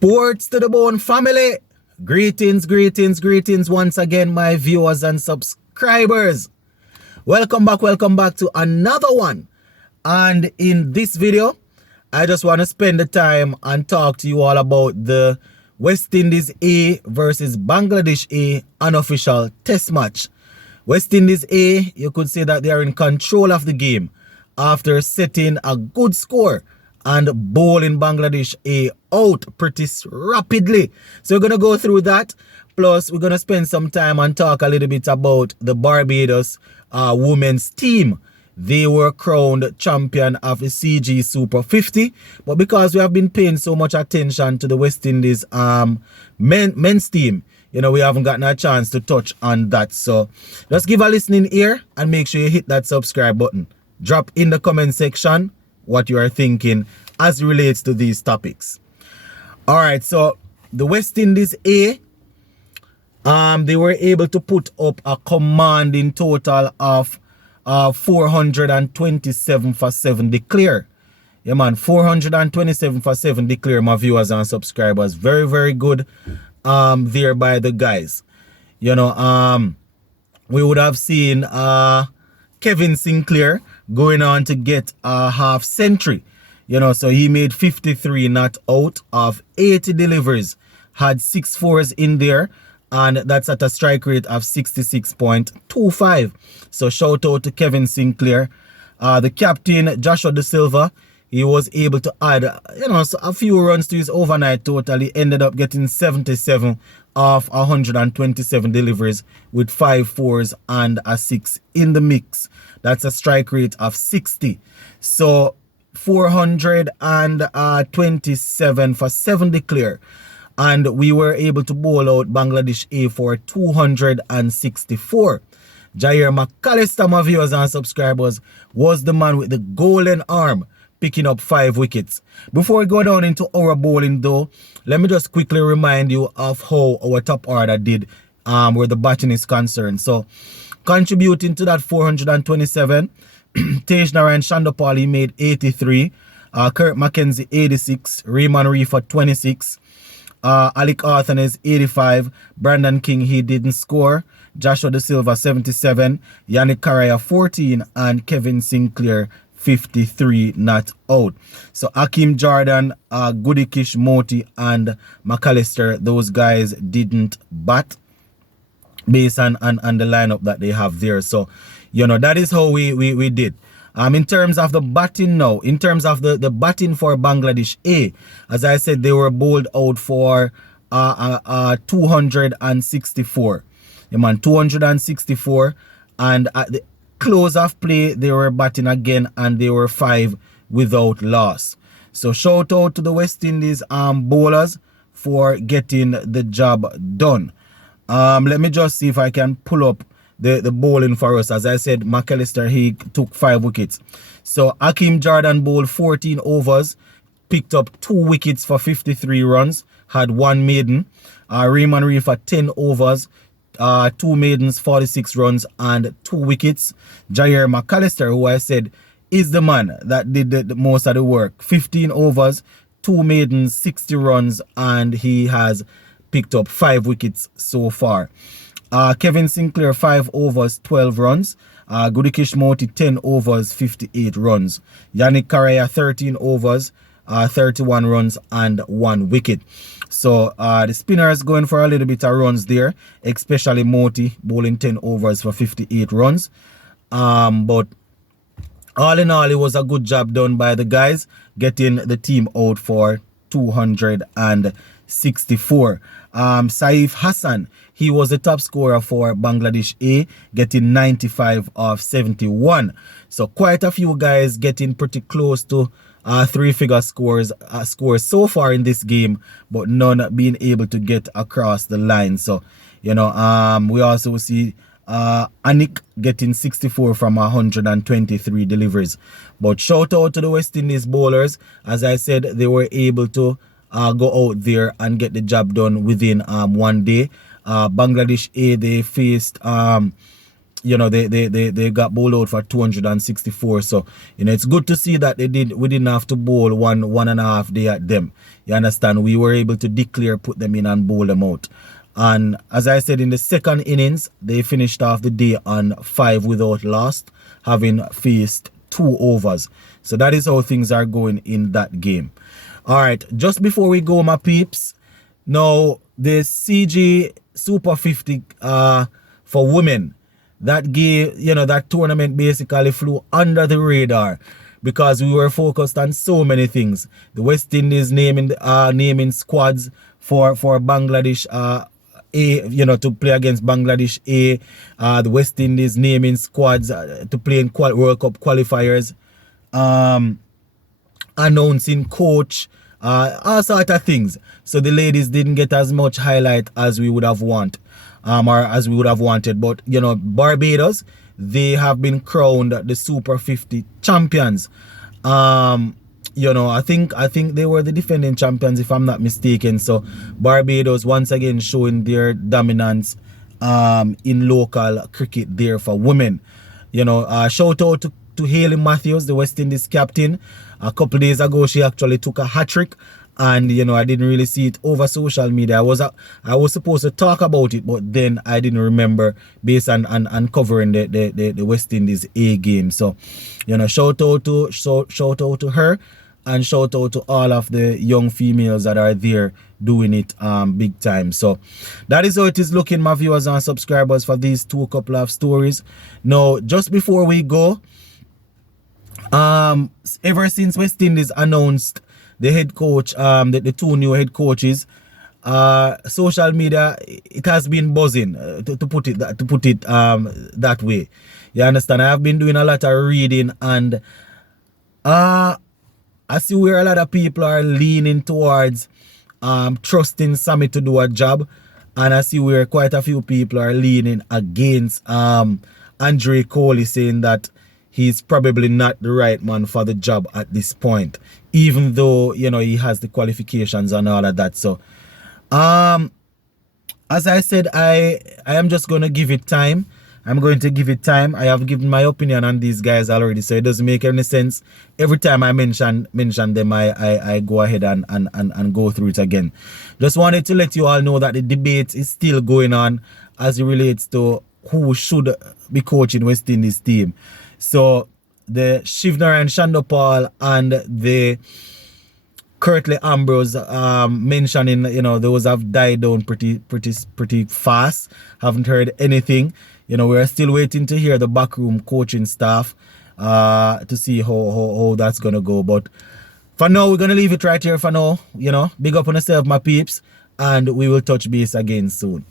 Sports to the bone family. Greetings, greetings, greetings once again, my viewers and subscribers. Welcome back to another one. And in this video, I just want to spend the time and talk to you all about the West Indies A versus Bangladesh A unofficial test match. West Indies A, you could say that they are in control of the game after setting a good score and bowling Bangladesh A out pretty rapidly. So we're going to go through that. Plus, we're going to spend some time and talk a little bit about the Barbados women's team. They were crowned champion of the CG Super 50. But because we have been paying so much attention to the West Indies men's team, you know, we haven't gotten a chance to touch on that. So just give a listening ear and make sure you hit that subscribe button. Drop in the comment section what you are thinking as it relates to these topics. All right, so the West Indies A, they were able to put up a commanding total of 427 for 7 declare. Yeah, man, 427 for 7 declare, my viewers and subscribers. Very, very good there by the guys. You know, we would have seen Kevin Sinclair going on to get a half century. You know, so he made 53 not out of 80 deliveries, had 6 fours in there, and that's at a strike rate of 66.25. So shout out to Kevin Sinclair. The captain, Joshua De Silva, he was able to add, you know, a few runs to his overnight total. He ended up getting 77 of 127 deliveries with 5 fours and a 6 in the mix. That's a strike rate of 60. So 427 for 7 declare. And we were able to bowl out Bangladesh A for 264. Jair McAllister, my viewers and subscribers, was the man with the golden arm, picking up 5 wickets. Before we go down into our bowling though, let me just quickly remind you of how our top order did where the batting is concerned. So contributing to that 427, Tej Narayan Shandapali made 83, Kurt McKenzie 86, Raymond Reefer 26, Alec Arthur is 85, Brandon King, he didn't score, Joshua De Silva 77, Yannick Karaya 14, and Kevin Sinclair 53 not out. So Akim Jordan, Goodikish, Moti, and McAllister, those guys didn't bat based on the lineup that they have there. So, you know, that is how we did. In terms of the batting now, in terms of the batting for Bangladesh A, as I said, they were bowled out for 264. Yeah, man, 264. And at the close of play, they were batting again and they were 5 without loss. So shout out to the West Indies bowlers for getting the job done. Let me just see if I can pull up the bowling for us. As I said, McAllister, he took 5 wickets. So Akim Jordan bowled 14 overs, picked up 2 wickets for 53 runs, had 1 maiden. Raymond Reefer 10 overs, 2 maidens, 46 runs, and 2 wickets. Jair McAllister, who I said is the man that did the most of the work, 15 overs, 2 maidens, 60 runs, and he has picked up 5 wickets so far. Kevin Sinclair 5 overs, 12 runs. Goodikish Moti 10 overs, 58 runs. Yannick Karaya 13 overs, 31 runs and 1 wicket. So the spinners going for a little bit of runs there, especially Moti bowling 10 overs for 58 runs. But all in all, it was a good job done by the guys, getting the team out for 264. Saif Hassan, he was the top scorer for Bangladesh A, getting 95 of 71. So quite a few guys getting pretty close to 3-figure scores so far in this game, but none being able to get across the line. So, you know, we also see Anik getting 64 from 123 deliveries. But shout out to the West Indies bowlers. As I said, they were able to go out there and get the job done within 1 day. Bangladesh A, they faced they got bowled out for 264. So, it's good to see that we didn't have to bowl one and a half day at them. You understand? We were able to declare, put them in and bowl them out. And as I said, in the second innings, they finished off the day on 5 without loss, having faced 2 overs. So that is how things are going in that game. All right, just before we go, my peeps, now the CG Super 50 for women, that game, that tournament basically flew under the radar because we were focused on so many things. The West Indies naming squads for Bangladesh A, to play against Bangladesh A. The West Indies naming squads to play in World Cup qualifiers. Announcing coach, all sort of things. So the ladies didn't get as much highlight as we would have wanted. But Barbados, they have been crowned the Super 50 champions. I think they were the defending champions, if I'm not mistaken. So Barbados once again showing their dominance in local cricket there for women. Shout out to Hayley Matthews, the West Indies captain. A couple days ago, she actually took a hat-trick, and I didn't really see it over social media. I was supposed to talk about it, but then I didn't remember based on covering the West Indies A game. So, shout out to her, and shout out to all of the young females that are there doing it big time. So that is how it is looking, my viewers and subscribers, for these couple of stories. Now, just before we go, ever since West Indies announced the head coach, the 2 new head coaches, social media, it has been buzzing, to put it that way. You understand? I have been doing a lot of reading, and I see where a lot of people are leaning towards trusting Sammy to do a job, and I see where quite a few people are leaning against Andre Coley, saying that he's probably not the right man for the job at this point, even though he has the qualifications and all of that. So as I said, I am just going to give it time. I'm going to give it time. I have given my opinion on these guys already, so it doesn't make any sense. Every time I mention them, I go ahead and go through it again. Just wanted to let you all know that the debate is still going on as it relates to who should be coaching West Indies team. So the Shivnarayan Shandopal and the Curtly Ambrose mentioning, those have died down pretty fast. Haven't heard anything. We're still waiting to hear the backroom coaching staff to see how that's gonna go. But for now, we're gonna leave it right here for now. Big up on yourself, my peeps, and we will touch base again soon.